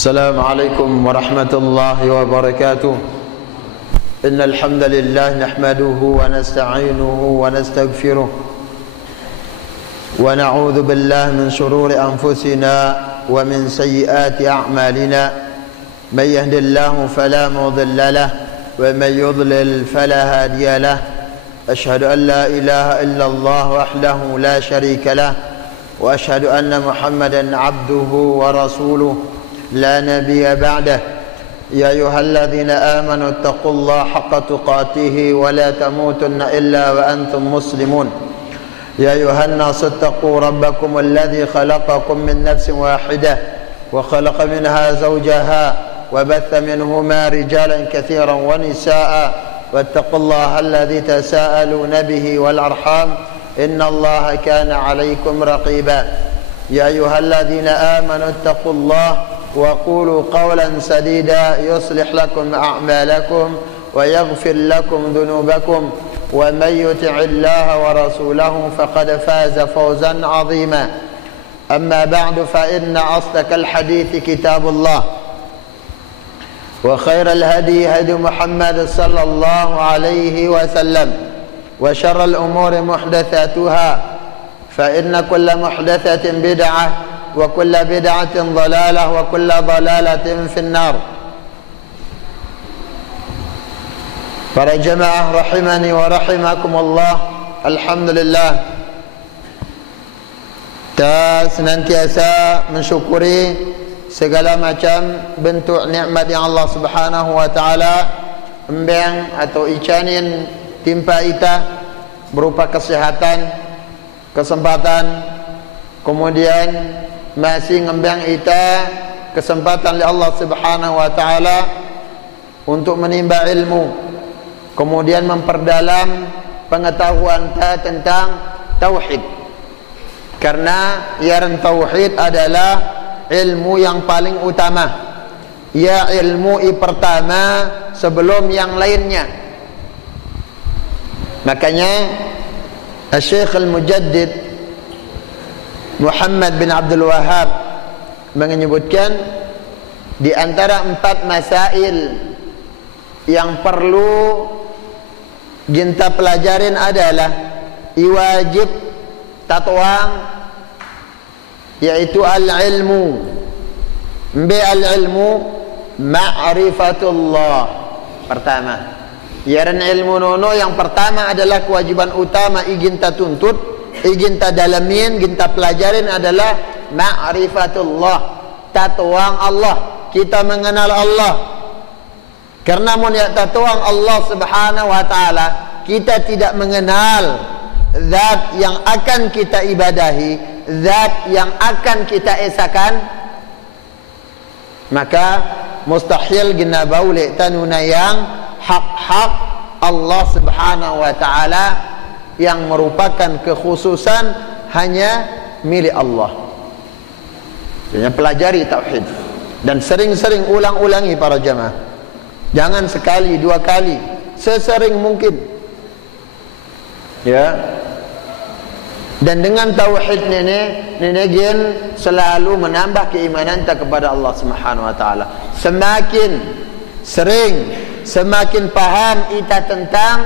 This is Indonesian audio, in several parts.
السلام عليكم ورحمة الله وبركاته. إن الحمد لله نحمده ونستعينه ونستغفره ونعوذ بالله من شرور أنفسنا ومن سيئات أعمالنا. من يهد الله فلا مضل له ومن يضلل فلا هادي له. أشهد أن لا إله إلا الله وحده لا شريك له وأشهد أن محمدا عبده ورسوله لا نبي بعده. يا أيها الذين آمنوا اتقوا الله حق تقاته ولا تموتن إلا وأنتم مسلمون. يا أيها الناس اتقوا ربكم الذي خلقكم من نفس واحدة وخلق منها زوجها وبث منهما رجالا كثيرا ونساء واتقوا الله الذي تساءلون به والأرحام إن الله كان عليكم رقيبا. يا أيها الذين آمنوا اتقوا الله وقولوا قولا سديدا يصلح لكم أعمالكم ويغفر لكم ذنوبكم ومن يطع الله ورسوله فقد فاز فوزا عظيما. أما بعد فإن أصدق الحديث كتاب الله وخير الهدي هدي محمد صلى الله عليه وسلم وشر الأمور محدثاتها فإن كل محدثة بدعة وكل بدعة ضلالة وكل ضلالة في النار. Para jemaah rahimani wa rahimakumullah, alhamdulillah, kita senantiasa mensyukuri segala macam bentuk nikmat yang Allah Subhanahu wa taala embang atau icanin timpa kita berupa kesehatan, kesempatan, kemudian masih ngembang kita kesempatan oleh Allah Subhanahu wa taala untuk menimba ilmu, kemudian memperdalam pengetahuan kita tentang tauhid. Karena yang tauhid adalah ilmu yang paling utama, ya ilmu pertama sebelum yang lainnya. Makanya Syekh Al-Mujaddid Muhammad bin Abdul Wahhab menyebutkan di antara 4 masail yang perlu kita pelajarin adalah wajib tatuang, yaitu al-ilmu. Al-ilmu ma'rifatullah pertama. Yaran ilmu nono yang pertama adalah kewajiban utama ingin ta tuntut, ingin ta dalamin, ingin ta pelajarin adalah ma'rifatullah, tatuang Allah. Kita mengenal Allah. Karena mun ya tatuang Allah Subhanahu wa taala, kita tidak mengenal zat yang akan kita ibadahi, zat yang akan kita esakan, maka mustahil gina baule tanuna yang hak-hak Allah Subhanahu wa taala yang merupakan kekhususan hanya milik Allah. Jadi pelajari tauhid dan sering-sering ulang-ulangi para jamaah. Jangan sekali, 2 kali, sesering mungkin. Ya. Dan dengan tauhid nenek selalu menambah keimanan kita kepada Allah Subhanahu wa taala. Semakin sering, semakin paham kita tentang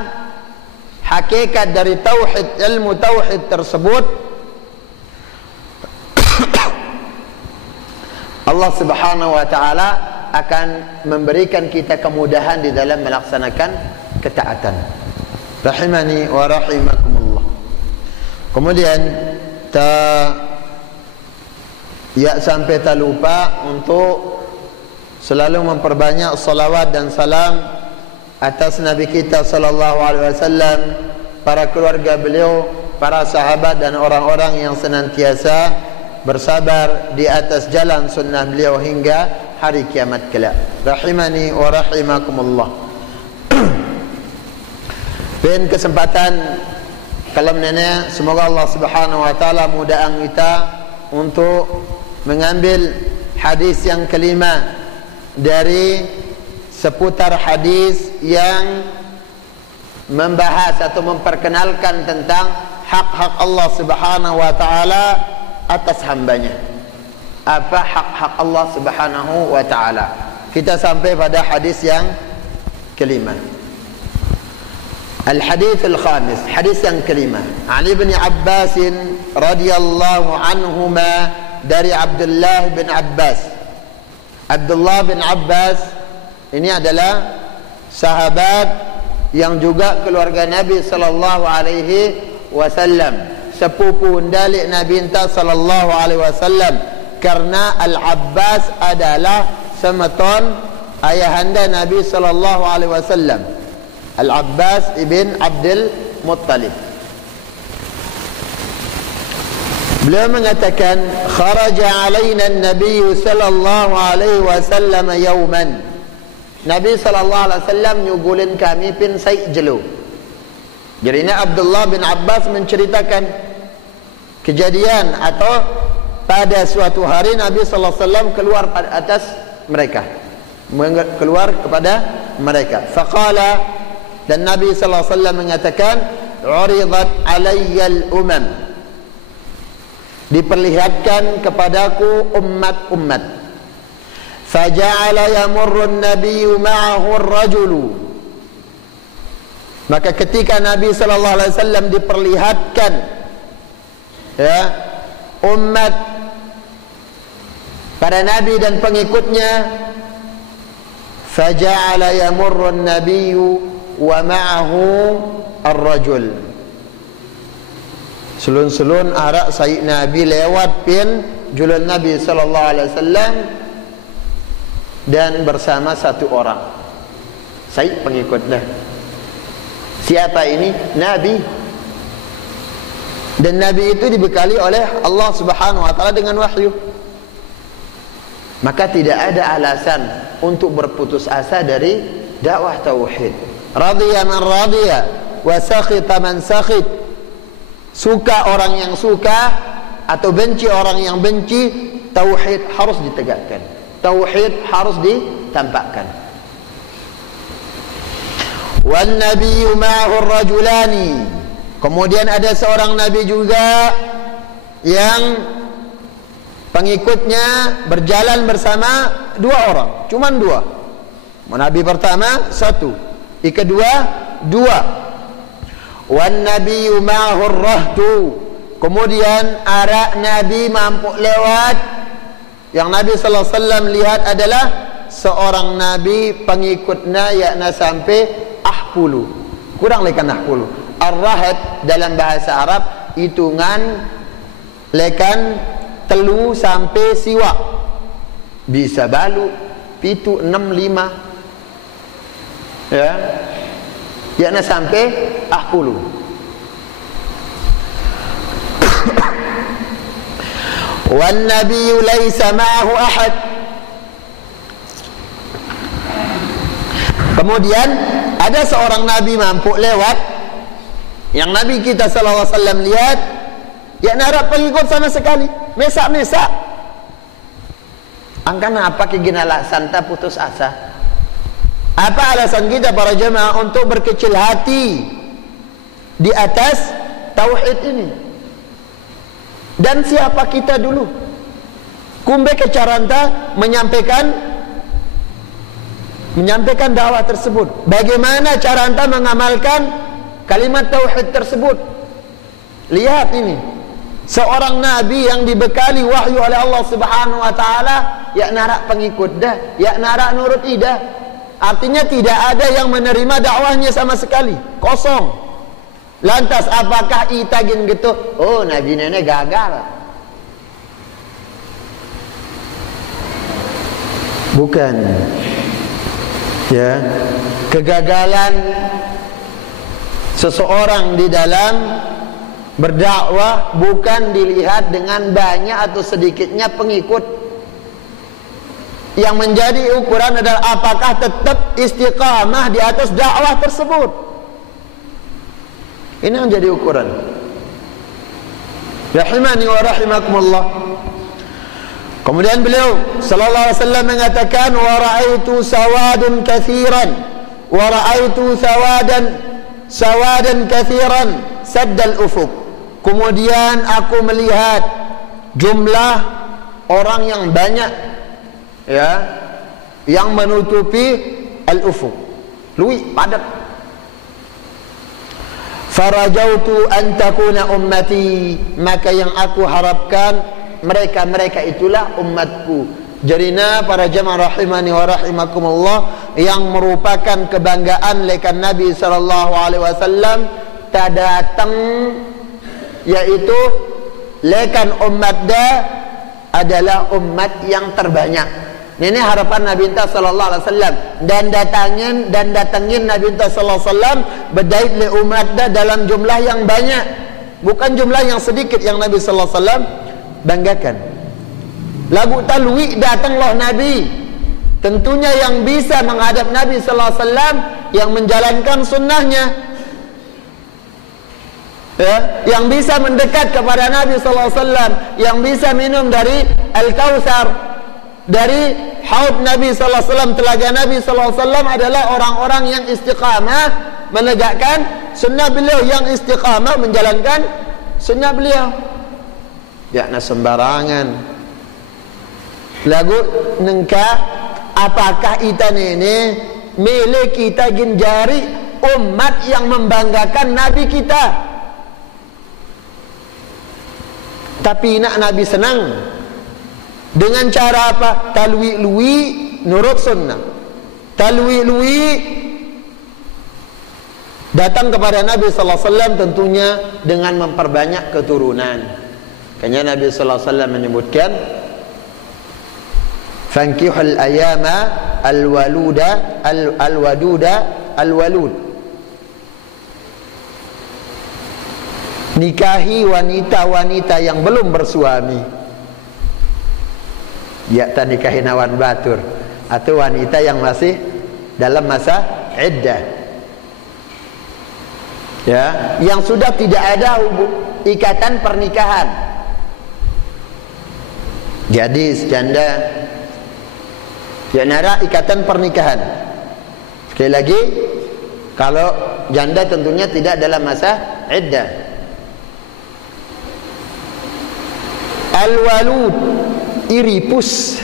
hakikat dari tauhid, ilmu tauhid tersebut, Allah Subhanahu wa taala akan memberikan kita kemudahan di dalam melaksanakan ketaatan. Rahimani wa rahimakumullah. Kemudian sampai tak lupa untuk selalu memperbanyak salawat dan salam atas Nabi kita sallallahu alaihi wasallam, para keluarga beliau, para sahabat dan orang-orang yang senantiasa bersabar di atas jalan sunnah beliau hingga hari kiamat kelak. Rahimani wa rahimakumullah. Dan kesempatan kalam nenek, semoga Allah Subhanahu wa taala mudahkan kita untuk mengambil hadis yang kelima dari seputar hadis yang membahas atau memperkenalkan tentang hak-hak Allah Subhanahu wa taala atas hambanya. apa hak-hak Allah Subhanahu wa taala. Kita sampai pada hadis yang kelima. Al-hadits al-khamis, hadis yang kelima. Ali bin Abbas radhiyallahu anhuma, dari Abdullah bin Abbas. Abdullah bin Abbas ini adalah sahabat yang juga keluarga Nabi sallallahu alaihi wasallam, sepupu undalik Nabi sallallahu alaihi wasallam, karena Al-Abbas adalah semeton ayahanda Nabi sallallahu alaihi wasallam, Al-Abbas ibn Abdul Muttalib. Beliau mengatakan, kharaja alaina an-nabiy sallallahu alaihi wasallam yawman. Nabi sallallahu alaihi wasallam nyugulin kami pin sai jelu. Jadi ini Abdullah bin Abbas menceritakan kejadian atau pada suatu hari Nabi sallallahu alaihi wasallam keluar pada atas mereka, keluar kepada mereka. Faqala, dan Nabi sallallahu alaihi wasallam mengatakan, uridat alayyal umam, diperlihatkan kepadaku umat-umat. Faja'ala yamurru an-nabiyyu ma'ahu ar-rajulu, maka ketika Nabi sallallahu alaihi wasallam diperlihatkan ya umat para nabi dan pengikutnya, faja'ala yamurru an-nabiyyu wa ma'ahu ar-rajul, selun-selun arak Sayyid Nabi lewat pin julun Nabi sallallahu alaihi wasallam dan bersama satu orang. Sayyid pengikut dah. Siapa ini? Nabi. Dan Nabi itu dibekali oleh Allah Subhanahu wa taala dengan wahyu. Maka tidak ada alasan untuk berputus asa dari dakwah tauhid. Radiya man radiya wa sakhita man sakhit. Suka orang yang suka atau benci orang yang benci, tauhid harus ditegakkan, tauhid harus ditampakkan. Wan nabiyyu ma'ahu ar-rajulani, kemudian ada seorang nabi juga yang pengikutnya berjalan bersama dua orang, cuman dua. Nabi pertama satu, yang kedua dua. Wan nabiyyu ma'ahu ar-rahtu, kemudian arak Nabi mampu lewat. Yang Nabi sallallahu alaihi wasallam lihat adalah seorang nabi pengikutnya yakna sampai ahpulu, kurang lekan ahpulu. Ar-rahat dalam bahasa Arab hitungan lekan telu sampai siwak, bisa balu pitu 6 5 ya, yakna sampai ahpulu. Wan nabiyyu laisa ma'ahu ahad, kemudian ada seorang nabi mampu lewat yang Nabi kita sallallahu alaihi wasallam lihat, ya nara pengikut sama sekali, mesak-mesak. Angkana apa kegina alasan tak putus asa? Apa alasan kita para jemaah untuk berkecil hati di atas tauhid ini? Dan siapa kita dulu? Kumbe kecaranta menyampaikan dakwah tersebut. Bagaimana cara anda mengamalkan kalimat tauhid tersebut? Lihat ini, seorang nabi yang dibekali wahyu oleh Allah Subhanahu wa taala, ya narak pengikut dah, ya narak nurut idah. Artinya tidak ada yang menerima dakwahnya sama sekali, kosong. Lantas apakah itagin gitu? Oh, nabi nenek gagal. Bukan. Ya, kegagalan seseorang di dalam berdakwah bukan dilihat dengan banyak atau sedikitnya pengikut. Yang menjadi ukuran adalah apakah tetap istiqamah di atas dakwah tersebut. Ini yang jadi ukuran. Rahimani wa rahimakumullah. Kemudian beliau sallallahu alaihi wasallam mengatakan, wa ra'aitu sawadun katsiran wa ra'aitu sawadan katsiran saddal ufuq. Kemudian aku melihat jumlah orang yang banyak, ya, yang menutupi al-ufuq, luwih padat. Farajautu an takuna ummati, maka yang aku harapkan mereka itulah umatku. Jarina para jamaah rahimani wa rahimakumullah, yang merupakan kebanggaan lekan Nabi sallallahu alaihi wasallam tak datang, yaitu lekan umat dah adalah umat yang terbanyak. Ini harapan Nabi sallallahu alaihi wasallam, dan datangin Nabi sallallahu alaihi wasallam berdait le umat dah dalam jumlah yang banyak, bukan jumlah yang sedikit yang Nabi sallallahu alaihi wasallam banggakan. Lagu talwi datanglah Nabi, tentunya yang bisa menghadap Nabi sallallahu alaihi wasallam, yang menjalankan sunnahnya, ya, yang bisa mendekat kepada Nabi sallallahu alaihi wasallam, yang bisa minum dari Al-Kautsar, dari haud Nabi sallallahu alaihi wasallam, telaga Nabi sallallahu alaihi wasallam, adalah orang-orang yang istiqamah menegakkan sunnah beliau, yang istiqamah menjalankan sunnah beliau. Ya, na sembarangan lagu nengka, apakah kita ini milik kita ginjari umat yang membanggakan Nabi kita, tapi nak Nabi senang dengan cara apa? Talwi-lui nurut sunnah, talwi-lui datang kepada Nabi sallallahu alaihi wasallam, tentunya dengan memperbanyak keturunan. Makanya Nabi sallallahu alaihi wasallam menyebutkan, fankihul ayama al-waluda al-waduda al-walud, nikahi wanita-wanita yang belum bersuami. Ya, tak nikahi nawan batur, atau wanita yang masih dalam masa iddah, ya, yang sudah tidak ada ikatan pernikahan. Jadi janda ya nara ikatan pernikahan. Sekali lagi, kalau janda tentunya tidak dalam masa iddah. Al-walud iripus,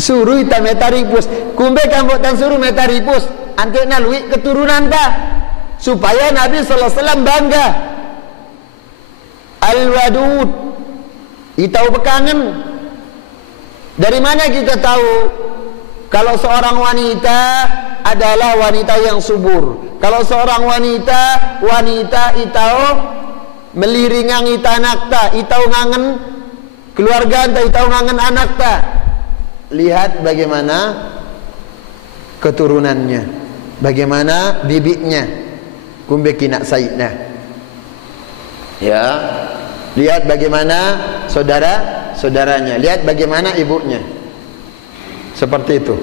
suruh ita metaripus, kumbe kambok tan suruh metaripus, antek nalui keturunan dah, supaya Nabi sallallahu alaihi wasallam bangga. Al-wadud, itau bekangen. Dari mana kita tahu kalau seorang wanita adalah wanita yang subur? Kalau seorang wanita itau meliringang ita anak ta, itau ngangen keluarga ta, itau ngangen anak ta. Lihat bagaimana keturunannya, bagaimana bibitnya, kumbe kina saidna. Ya, lihat bagaimana saudaranya, lihat bagaimana ibunya. Seperti itu.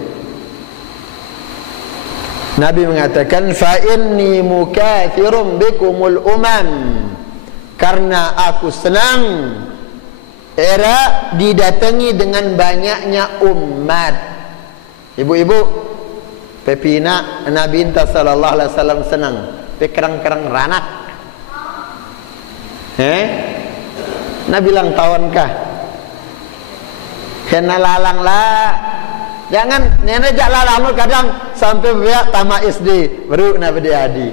Nabi mengatakan, fa inni mukatsirum bikumul umam, karena aku senang era didatangi dengan banyaknya umat. Ibu-ibu, pepina Nabi sallallahu alaihi wasallam senang pekerang-kerang ranak. Nabi bilang tawankah? Kena lalang lah. Jangan nenek jak lalang kadang sampai biak tamat SD baru nak beradi.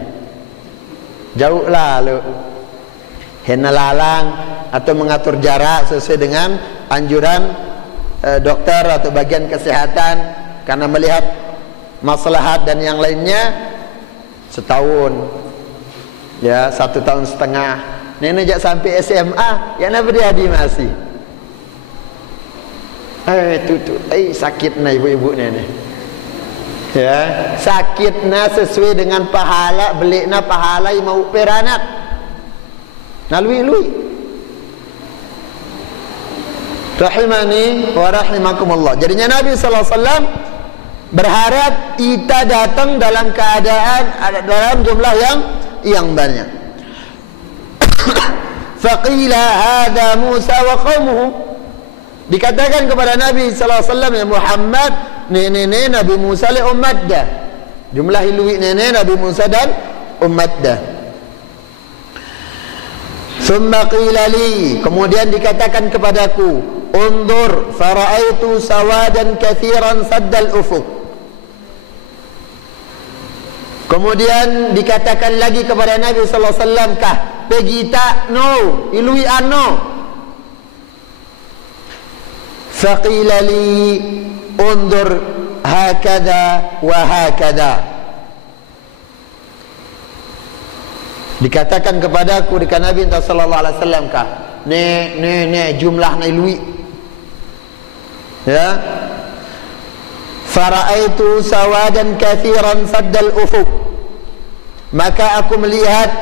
Jauh lah lu. Kena lalang atau mengatur jarak sesuai dengan anjuran dokter atau bagian kesehatan, karena melihat maslahat dan yang lainnya. Setahun, ya 1 tahun setengah. Nenek jak sampai SMA, ya nak beradi masih. Sakit na ibu-ibu nenek. Ya, sakit na sesuai dengan pahala, belik na pahala yang mau peranak. Nalui-lui. Rahimani wa rahimakumullah. Jadinya Nabi sallallahu alaihi wasallam berharap kita datang dalam keadaan dalam jumlah yang banyak. Faqila hadza Musa wa qaumuhu. Dikatakan kepada Nabi sallallahu alaihi wasallam, ya Muhammad, nenek Nabi Musa le umat dah. Jumlah hilui nenek Nabi Musa dan umat dah. Summa qila li, kemudian dikatakan kepadaku, undur fara'aitu sawadan kathiran saddal ufuq. Kemudian dikatakan lagi kepada Nabi sallallahu alaihi wasallam, kah pergi tak no ilui ano. Faqila li undur hakadha wa hakadha. Dikatakan kepadaku dekat Nabi sallallahu alaihi wasallam, kah ne jumlah na ilui. Ya, fara'aitu sawadan kathiran saddal ufuq. Maka aku melihat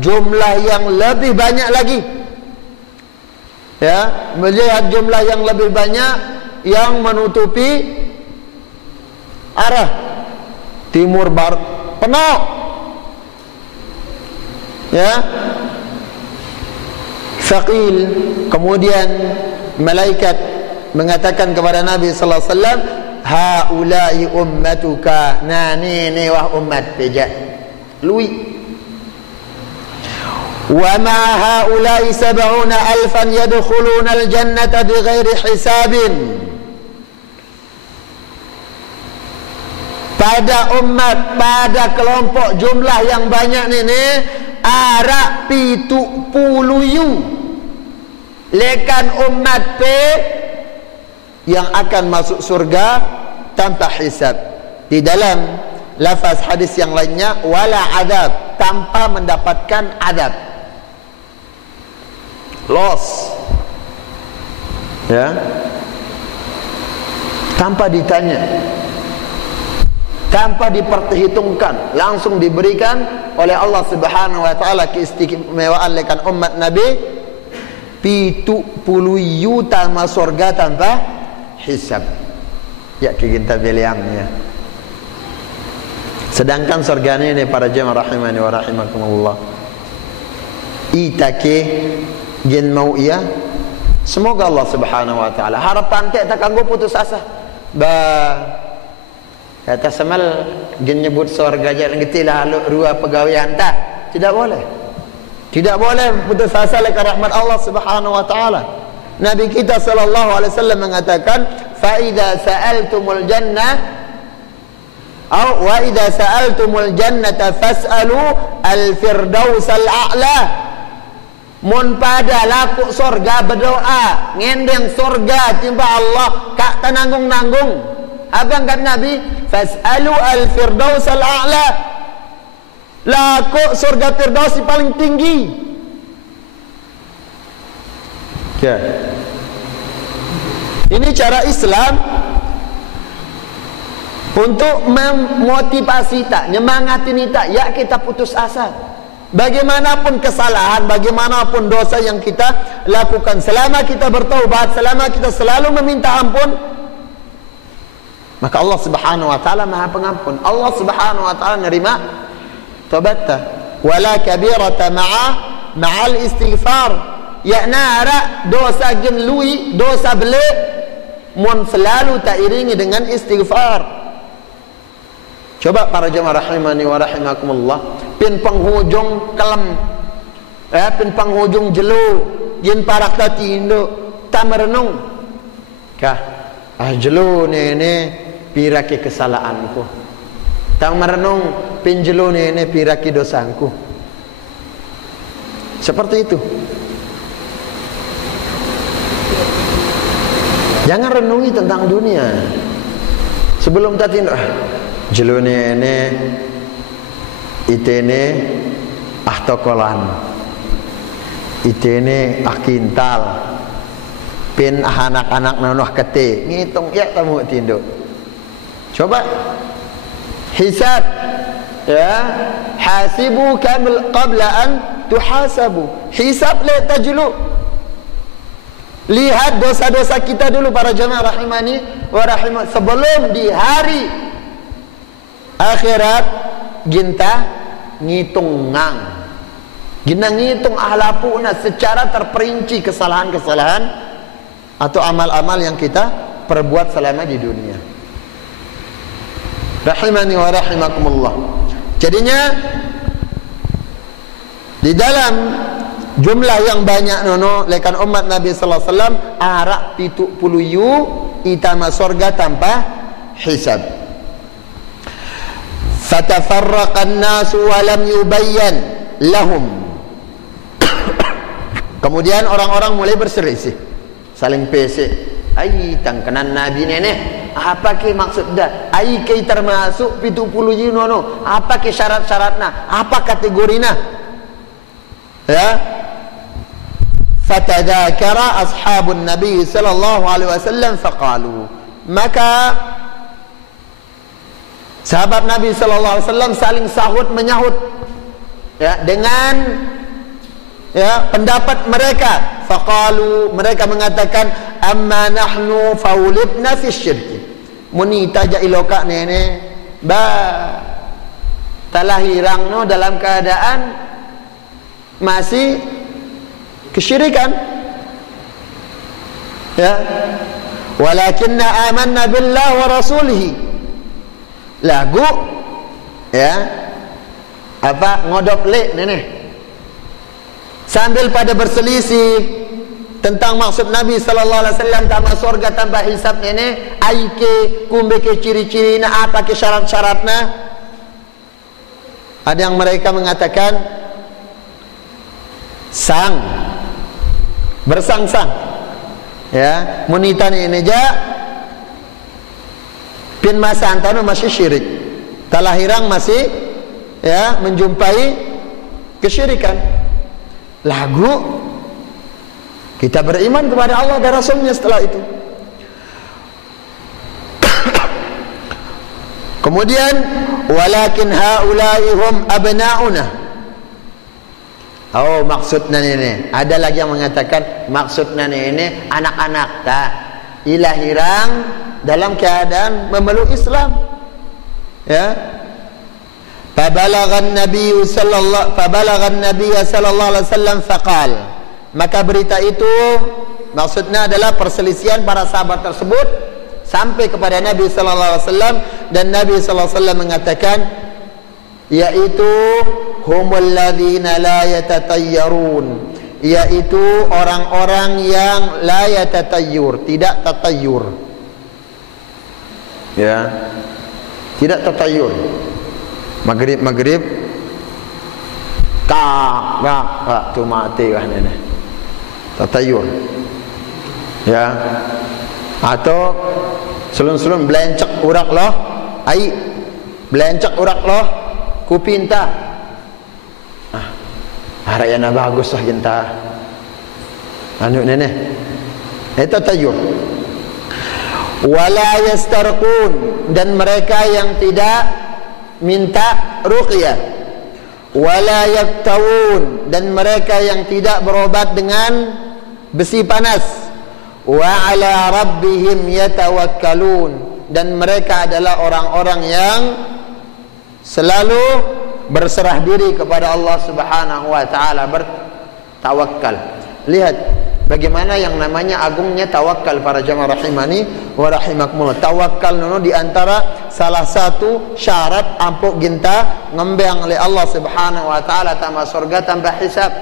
jumlah yang lebih banyak lagi. Ya, melihat jumlah yang lebih banyak yang menutupi arah timur barat penuh. Ya, faqil, kemudian malaikat mengatakan kepada Nabi sallallahu alaihi wasallam, haula'i ummatuka, ni wah umat pejak lui. Wa ma haula'i 70,000 yadkhuluna al-jannata bighairi hisabin. Pada umat, pada kelompok jumlah yang banyak ni arak pitu puluyu lekan umat pe yang akan masuk surga tanpa hisab. Di dalam lafaz hadis yang lainnya, wala adab, tanpa mendapatkan adab, loss, ya, tanpa ditanya, tanpa diperhitungkan, langsung diberikan oleh Allah Subhanahu wa taala keistimewaan lekan umat Nabi 70 yuta masuk surga tanpa hisab. Ya, kita bilangnya. Sedangkan surga ini para jemaah rahimani wa rahimakumullah, itake gen mau ia, semoga Allah Subhanahu wa taala harapan tak kanggo putus asa. Kata semal gen nyebut surga je ngetilah rua pegawaian tak. Tidak boleh. Tidak boleh putus asa oleh rahmat Allah Subhanahu wa taala. Nabi kita sallallahu alaihi wasallam mengatakan, fa idza sa'altumul jannah wa idza sa'altumul jannata fas'alu al-firdausal a'la. Mun pada laku surga berdoa ngendeng surga timba Allah kak tananggung-nanggung. Abang kata Nabi, fas'alu al-firdausal a'la. Laku surga firdaus paling tinggi. Ya. Ini cara Islam untuk memotivasi tak, nyemangatin tak, ya kita putus asa. Bagaimanapun kesalahan, bagaimanapun dosa yang kita lakukan, selama kita bertaubat, selama kita selalu meminta ampun, maka Allah Subhanahu wa taala Maha Pengampun. Allah Subhanahu wa taala nerima taubatnya. Wala kabirata ma'al istighfar. Ya nara dosa genlui, dosa belik, mun selalu tak iringi dengan istighfar. Coba para jemaah rahimani wa rahimakumullah, pin penghujung kelem, pin penghujung jelu, jen parak tati indo, tak merenung. Kah, jelu ni piraki kesalahanku. Tak merenung, pin jelu ni piraki dosaku. Seperti itu. Jangan renungi tentang dunia sebelum tadi jelune ini itene tokolan, itene kintal, pin anak-anak nanoh kete ngitung ya tamu tinduk. Coba hisab, ya, hasibu qabla an tuhasabu. Hisab le tajlu. Lihat dosa-dosa kita dulu para jemaah rahimani wa rahimat, sebelum di hari akhirat ginta ngitung ngang. Gina ngitung ahlapuna secara terperinci kesalahan-kesalahan atau amal-amal yang kita perbuat selama di dunia. Rahimani wa rahimakumullah. Jadinya di dalam jumlah yang banyak nono lekan umat Nabi sallallahu alaihi wasallam arak 70 yu itama surga tanpa hisab. Fatafarraqan nasu wa lam yubayyan lahum. Kemudian orang-orang mulai berselisih, saling pesek. Ai tangkenan Nabi nenek, apa ke maksud dah? Ai ke termasuk 70 yu nono? Apa ke syarat-syaratna? Apa kategorina? Ya. Fatadzakara ashabun Nabi sallallahu alaihi wasallam faqalu. Maka sahabat Nabi sallallahu alaihi wasallam saling sahut menyahut ya dengan ya pendapat mereka. Faqalu, mereka mengatakan amma nahnu faulidna fi syirki. Munita ja iloka nene ba talahirang no dalam keadaan masih kesyirikan. Ya. Walakinna amanna billah wa rasulihi. Lagu ya apa ngodok lek nenek sambil pada berselisih tentang maksud Nabi sallallahu alaihi wasallam tambah surga tambah hisab nenek aike kumbe ke ciri-ciri na apa ke syarat-syaratna. Ada yang mereka mengatakan sang bersang-sang ya munita ini ja pin masa antara masih syirik talahirang masih ya menjumpai kesyirikan. Lagu kita beriman kepada Allah dan Rasulnya setelah itu. Kemudian walakin haula'i hum abna'una. Oh maksudnya ini ada lagi yang mengatakan maksudnya ini anak-anak tak ilahirang dalam keadaan memeluk Islam ya. Fabalaghan Nabi sallallahu alaihi wasallam faqal. Maka berita itu maksudnya adalah perselisihan para sahabat tersebut sampai kepada Nabi sallallahu alaihi wasallam dan Nabi sallallahu alaihi wasallam mengatakan yaitu humul ladzina la yatatayyarun, yaitu orang-orang yang la yatatayyur, tidak tatayyur. Ya. Tidak tatayyur. Maghrib kak cuma mati kah nenek tatayur ya atau selun-selun belencek urak loh ai belencek urak loh kupinta harayana bagus lah kita anu nenek itu tatayur. Wala yastarqun, dan mereka yang tidak minta ruqyah. Wala yaktawun, dan mereka yang tidak berobat dengan besi panas. Wa ala rabbihim yatawakkalun, dan mereka adalah orang-orang yang selalu berserah diri kepada Allah Subhanahu wa taala, bertawakal. Lihat bagaimana yang namanya agungnya tawakal para jamaah rahimani wa rahimakumullah. Tawakal nono di antara salah satu syarat ampuk ginta ngembang oleh Allah Subhanahu wa taala tambah surga tambah hisab.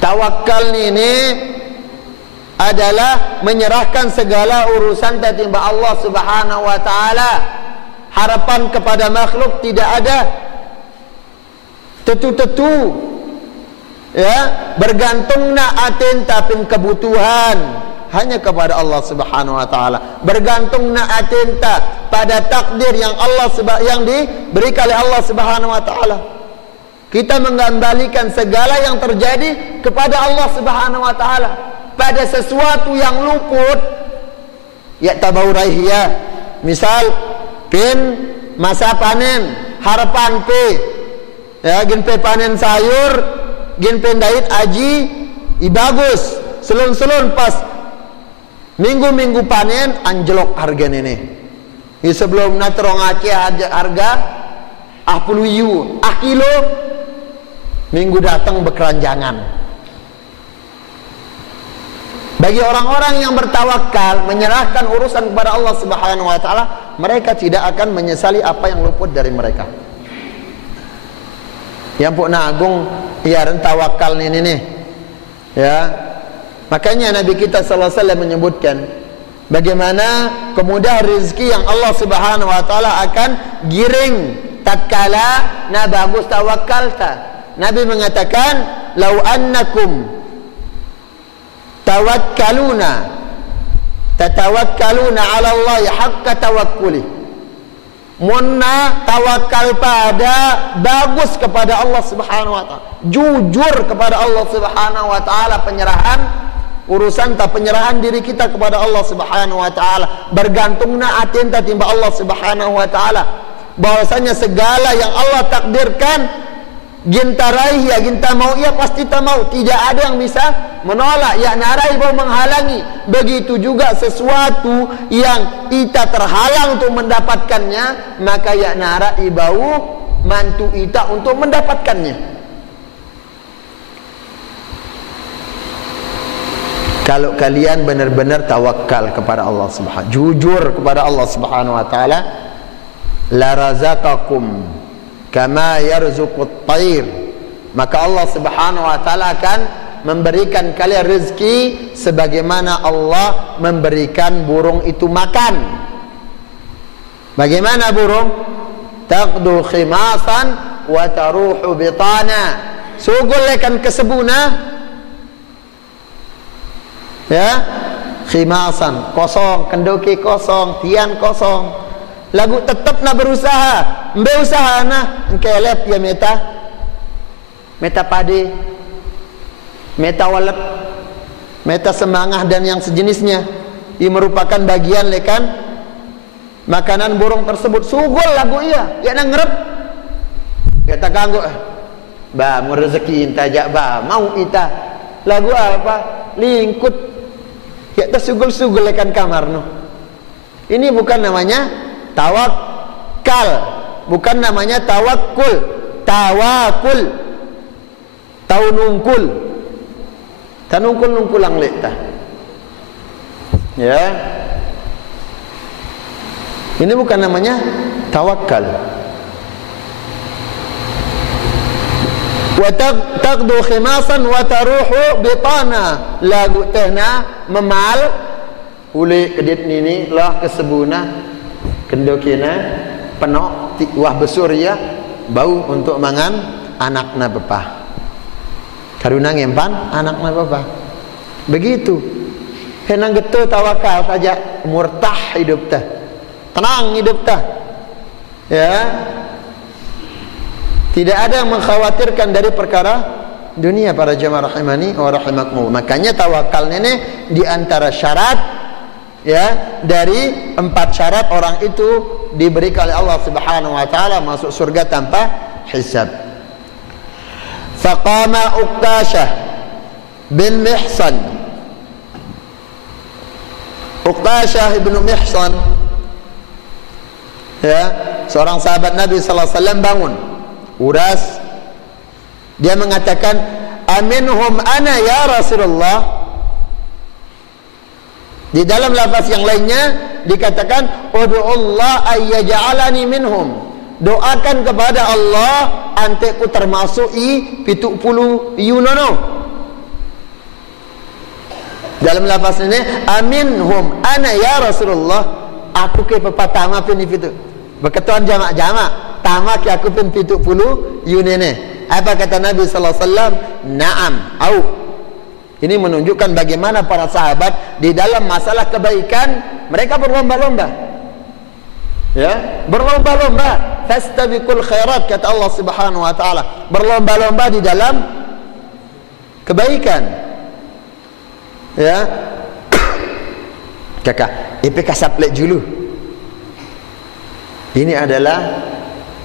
Tawakal ini adalah menyerahkan segala urusan kepada Allah Subhanahu wa taala. Harapan kepada makhluk tidak ada. Tetu-tetu ya, bergantungna atin tapin kebutuhan hanya kepada Allah Subhanahu wa taala. Bergantungna atin pada takdir yang yang diberikan oleh Allah Subhanahu wa taala. Kita mengembalikan segala yang terjadi kepada Allah Subhanahu wa taala. Pada sesuatu yang luput ya tabauraiya, misal pin masa panen harapan pe ya gin pe panen sayur gin pendait aji bagus selun-selun pas minggu-minggu panen anjlok harga ini sebelum natrong aci harga 10 yu kilo minggu datang berkeranjangan. Bagi orang-orang yang bertawakal menyerahkan urusan kepada Allah Subhanahu wa taala, mereka tidak akan menyesali apa yang luput dari mereka. Yang pun nagung ya tawakal ini nih. Ya. Makanya Nabi kita sallallahu alaihi wasallam menyebutkan bagaimana kemudahan rezeki yang Allah Subhanahu wa taala akan giring tatkala na bagus tawakkalta. Nabi mengatakan, "Lau annakum tatawakkaluna 'ala Allah haqqa tawakkuli." Munna tawakal pada bagus kepada Allah Subhanahu wa taala. Jujur kepada Allah Subhanahu wa taala penyerahan urusan penyerahan diri kita kepada Allah Subhanahu wa taala. Bergantungna atinta timba Allah Subhanahu wa taala. Bahwasanya segala yang Allah takdirkan ginta raih ya ginta mau ia pasti tak mau, tidak ada yang bisa menolak ya narai bau menghalangi. Begitu juga sesuatu yang kita terhalang untuk mendapatkannya, maka ya narai bau mantu kita untuk mendapatkannya. Kalau kalian benar-benar tawakal kepada Allah Subhanahu, jujur kepada Allah Subhanahu wa taala, la razaqakum kama yarzuqut tayr, maka Allah Subhanahu wa taala akan memberikan kalian rezeki sebagaimana Allah memberikan burung itu makan. Bagaimana burung? Taqdu khimasan wa taruhu bitana. Sugul lekan kesebuna ya, khimasan kosong, kendoki kosong, tian kosong. Lagu tetap nak berusaha, berusaha nah kelep ya meta padi, meta walap, meta semangah dan yang sejenisnya. Ia merupakan bagian lekan makanan burung tersebut. Sugul lagu ia, ya nang ngerep. Kita ganggu, ba mau rezeki inta jak ba mau ita. Lagu apa? Lingkut. Ya tersugul-sugul lekan kamar no. Ini bukan namanya tawakal, bukan namanya tawakkul. Tawakul, taunungkul, tanungkul lang lekta. Ya, ini bukan namanya tawakal. Wa taqdu khimasan wa taruhu bitana. Lagu tehna memal uli kedit nini lah kesebuna kendokina penok wah besur ya bau untuk mangan anakna bepah. Karuna ngempan anakna bepah. Begitu. Henang getu tawakal saja murtah hidup teh. Tenang hidup teh. Ya. Tidak ada yang mengkhawatirkan dari perkara dunia para jemaah rahimani wa rahimakumullah. Makanya tawakal ini di antara syarat ya dari 4 syarat orang itu diberikan oleh Allah Subhanahu wa taala masuk surga tanpa hisab. Faqama Uqashah bin Mihsan. Uqashah bin Mihsan ya, seorang sahabat Nabi sallallahu alaihi wasallam bangun uras, dia mengatakan aminhum ana ya Rasulullah. Di dalam lafaz yang lainnya dikatakan ud'ullah ayyaj'alani minhum. Doakan kepada Allah anteku termasuk 70 yunono. Dalam lafaz ini aminhum ana ya Rasulullah, aku ke pepatama pin itu. Berketuan jamak-jamak, tamak aku pin 70 yunene. Apa kata Nabi sallallahu alaihi wasallam? Naam, au. Ini menunjukkan bagaimana para sahabat di dalam masalah kebaikan mereka berlomba-lomba. Ya, berlomba-lomba. Fastabiqul khairat kata Allah Subhanahu wa taala. Berlomba-lomba di dalam kebaikan. Ya. Kakak, ipe kasaplek julu. Ini adalah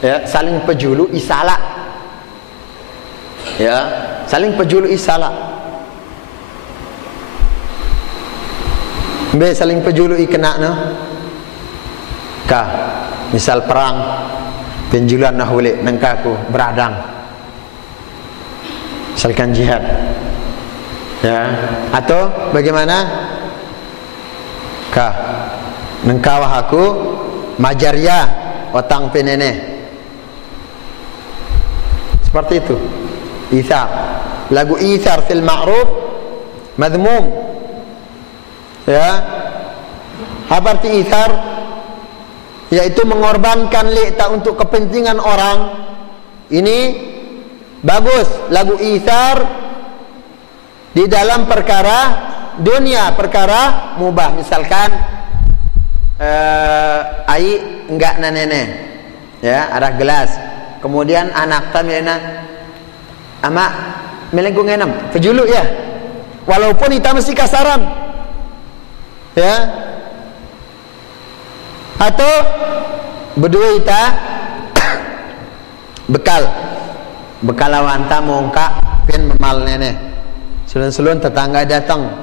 ya, saling pejulu isala. Ya, saling pejulu isala. Be saling pejulu ikena no. Ka, misal perang penjulan nah hule nangkaku beradang. Misalkan jihad. Ya, atau bagaimana? Ka, nangkawah aku majarya otang penene. Seperti itu. Ithar. Lagu ithar fil ma'ruf madhmum. Ya. Apa arti ithar? Yaitu mengorbankan li'ta untuk kepentingan orang. Ini bagus. Lagu ithar di dalam perkara dunia, perkara mubah. Misalkan air enggak nenek, ya, ada gelas. Kemudian anak tamina ama melengkung enam, pejuluk ya. Walaupun kita mesti kasaran. Ya. Atau berdua kita bekal awanta mongkak pin memal nenek. Selun-selun tetangga datang.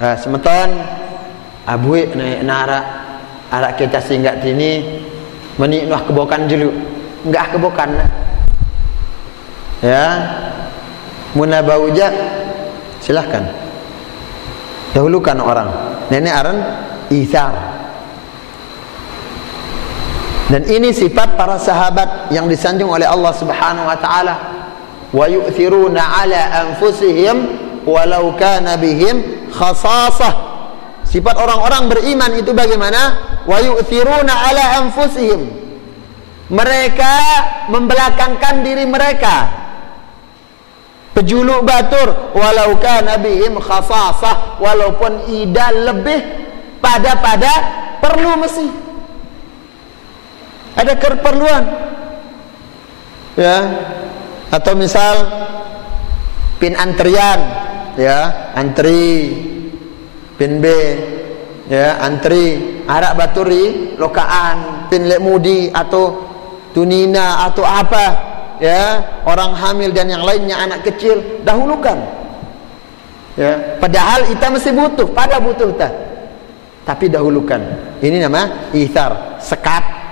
Semeton abui nara arak kita singgah sini menik noh kebokan dulu. Enggak kebokan. Ya. Muna baujak silahkan. Dahulukan orang. Nenek aran ithar. Dan ini sifat para sahabat yang disanjung oleh Allah Subhanahu wa taala. Wa yu'thiruna 'ala anfusihim walau kana bihim khasasah. Sifat orang-orang beriman itu bagaimana? Wa yu'thiruna 'ala anfusihim. Mereka membelakangkan diri mereka. Pejuluk batur walau kana bihim khasasah, walaupun ida lebih pada perlu mesti. Ada keperluan, ya, atau misal pin antrian, ya, antri, pin B, ya, antri, arak baturi, lokaan, pin lek mudi atau tunina atau apa, ya, orang hamil dan yang lainnya, anak kecil, dahulukan, ya, padahal kita mesti butuh, butuh, tapi dahulukan. Ini nama ithar, sekat.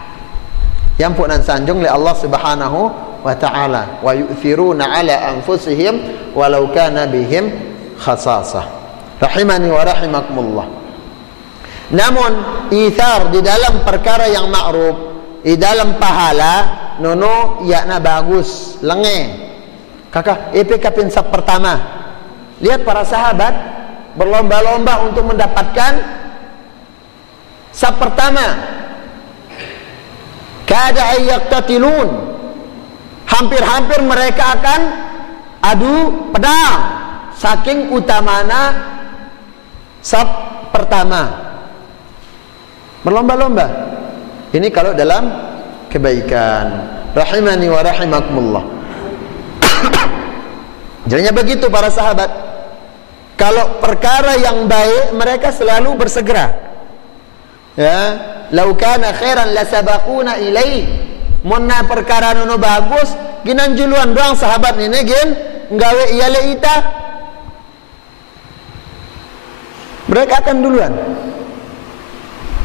Yang punan sanjung oleh Allah Subhanahu wa taala, wa yu'thiruna 'ala anfusihim walau kana bihim khasasah. Rahimani wa rahimakumullah. Namun ithar di dalam perkara yang ma'ruf, di dalam pahala nono yakna bagus, lenge. Kakak, kapin sab pertama. Lihat para sahabat berlomba-lomba untuk mendapatkan sab pertama. Kada ayyaqtatilun, hampir-hampir mereka akan adu pedang, saking utamana sab pertama. Berlomba-lomba. Ini kalau dalam kebaikan. Rahimani wa rahimakumullah. Jadinya begitu para sahabat. Kalau perkara yang baik mereka selalu bersegera. Ya, lau kana khairan lasabaquna ilaih. Monna perkara nono bagus, ginan juluan doang sahabat ini gin nggawe iyale ita. Mereka akan duluan.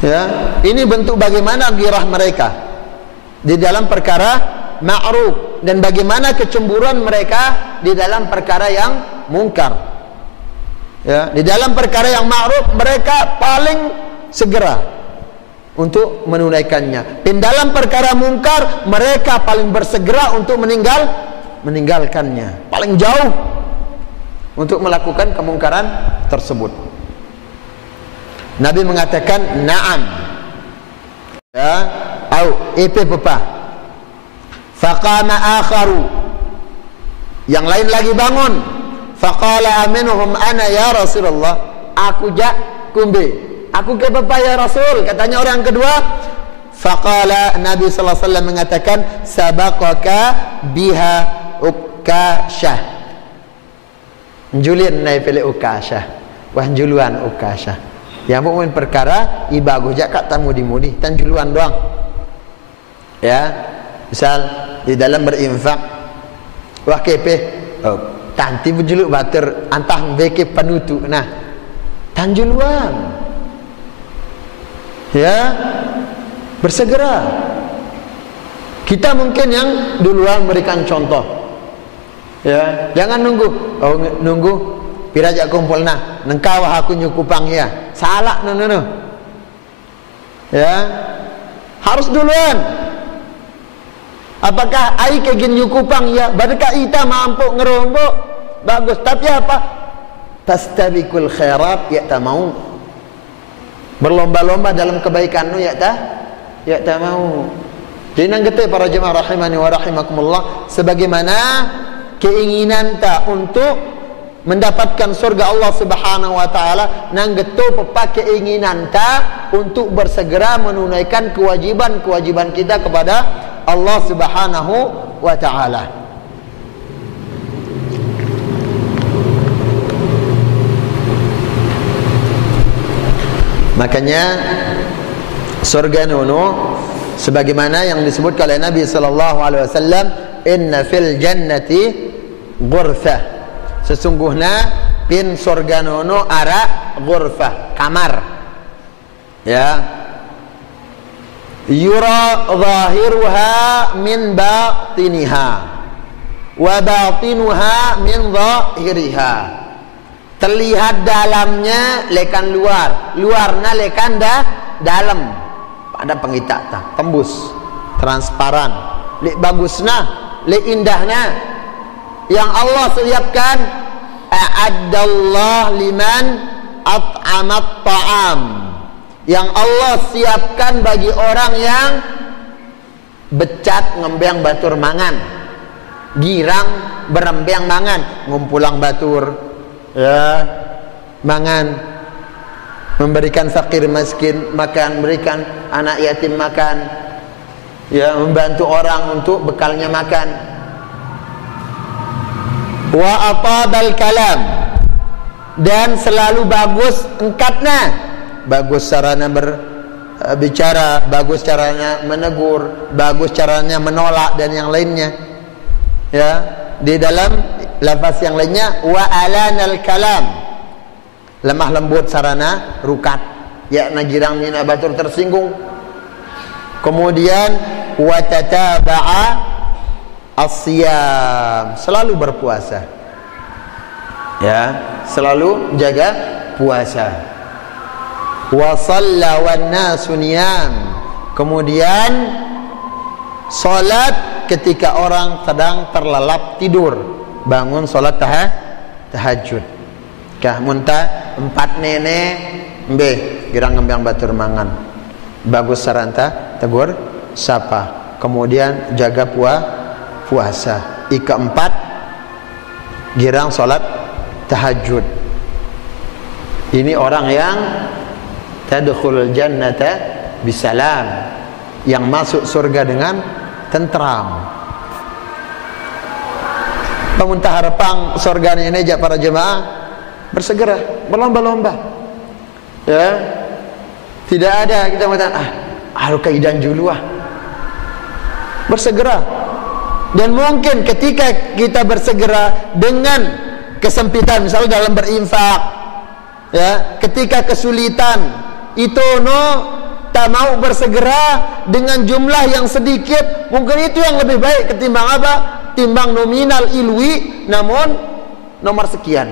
Ya, ini bentuk bagaimana girah mereka di dalam perkara ma'ruf dan bagaimana kecemburuan mereka di dalam perkara yang mungkar. Ya, di dalam perkara yang ma'ruf mereka paling segera untuk menunaikannya. Dan dalam perkara mungkar mereka paling bersegera untuk meninggalkannya. Paling jauh untuk melakukan kemungkaran tersebut. Nabi mengatakan na'am. Ya, au pepa. Faqama akharu. Yang lain lagi bangun. Faqala aminuhum ana ya Rasulullah. Aku jak kumbe. Aku ke bapak ya Rasul, katanya orang kedua. Faqala Nabi sallallahu alaihi wasallam mengatakan sabaqaka biha Ukasyah. Julian naik pilih Ukasyah. Wah juluan Ukasyah. Yang mungkin perkara ibaguh jak kat tamu dimudi tan juluan doang. Ya. Misal di dalam berinfak wah kepe tanti berjuluk bater antah beke panutu. Nah, tan juluan. Ya, bersegera. Kita mungkin yang duluan memberikan contoh. Ya, jangan nunggu pirajak kumpul nah nengkau aku nyukupang ya. Salah no. Ya. Harus duluan. Apakah ai kegin yukupang ya badaka ita mampu ngerombok bagus, tapi apa? Tastabiqul khairat ya ta mau. Berlomba-lomba dalam kebaikan nu ya ta mau. Jadi nang gete para jemaah rahimani wa rahimakumullah, sebagaimana keinginan ta untuk mendapatkan surga Allah Subhanahu wa taala, nang geto pepa keinginan ta untuk bersegera menunaikan kewajiban-kewajiban kita kepada Allah Subhanahu wa taala. Makanya surga nono sebagaimana yang disebutkan oleh Nabi sallallahu alaihi wasallam, inna fil jannati ghurfah. Sesungguhnya pin surga nono ara ghurfah, kamar. Ya. Yura zahiruha min batiniha wa batinuha min zahiriha. Terlihat dalamnya lekan luar, luarnya lekan dalam. Ada pengitata, tembus, transparan, lek bagusna, lek indahnya. Yang Allah siapkan, a'addallah liman at'amat ta'am. Yang Allah siapkan bagi orang yang becat ngembang batur mangan, girang berembang mangan, ngumpulang batur ya mangan, memberikan fakir miskin makan, memberikan anak yatim makan, ya membantu orang untuk bekalnya makan. Wa atabal kalam, dan selalu bagus engkatnya. Bagus caranya berbicara, bagus caranya menegur, bagus caranya menolak dan yang lainnya. Ya, di dalam lafaz yang lainnya wa alanal kalam, lemah lembut sarana rukat, ya najirang mina batur tersinggung. Kemudian wa tataba'a as-siyam, selalu berpuasa. Ya, selalu jaga puasa. Wa shalla wan nasu niyam, kemudian salat ketika orang sedang terlelap tidur, bangun salat tahajud. Kah munta empat nene mbe girang ngembang batur mangan, bagus saranta tegur sapa, kemudian jaga puasa. Ika empat girang salat tahajud. Ini orang yang tadkhulul jannata bisalam, yang masuk surga dengan tentram. Pemuntah harapang surga ini aja para jemaah bersegera, berlomba-lomba. Ya. Tidak ada kita mengatakan harus kaidan dulu bersegera. Dan mungkin ketika kita bersegera dengan kesempitan, misalnya dalam berinfak, ya, ketika kesulitan itu tak mau bersegera dengan jumlah yang sedikit, mungkin itu yang lebih baik ketimbang apa? Timbang nominal ilwi namun nomor sekian.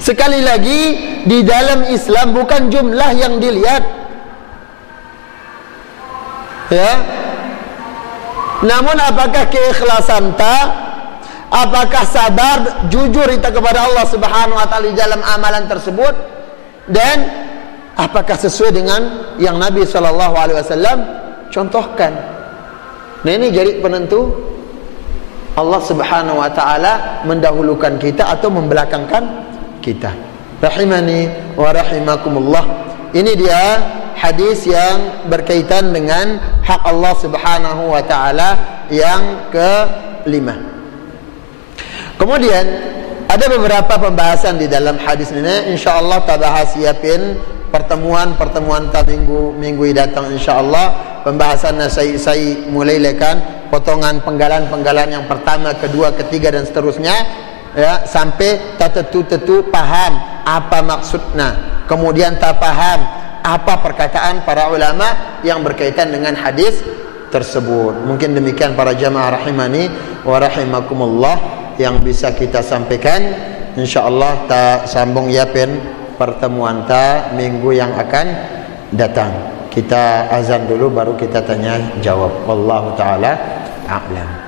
Sekali lagi, di dalam Islam bukan jumlah yang dilihat, ya, namun apakah keikhlasan apakah sabar jujur kita kepada Allah Subhanahu wa taala di dalam amalan tersebut, dan apakah sesuai dengan yang Nabi sallallahu alaihi wasallam contohkan. Nah, ini jadi penentu Allah Subhanahu wa taala mendahulukan kita atau membelakangkan kita. Rahimani wa rahimakumullah. Ini dia hadis yang berkaitan dengan hak Allah Subhanahu wa taala yang ke-5. Kemudian ada beberapa pembahasan di dalam hadis ini, insyaallah kita bahas siapin pertemuan ta minggu datang insyaallah. Pembahasan saya mulai lekan potongan penggalan yang pertama, kedua, ketiga dan seterusnya, ya, sampai tak tentu paham apa maksudnya. Kemudian tak paham apa perkataan para ulama yang berkaitan dengan hadis tersebut. Mungkin demikian para jamaah rahimani wa rahimakumullah yang bisa kita sampaikan. InsyaAllah ta sambung yapin pertemuan ta minggu yang akan datang. kita azan dulu baru kita tanya jawab. Wallahu taala a'lam.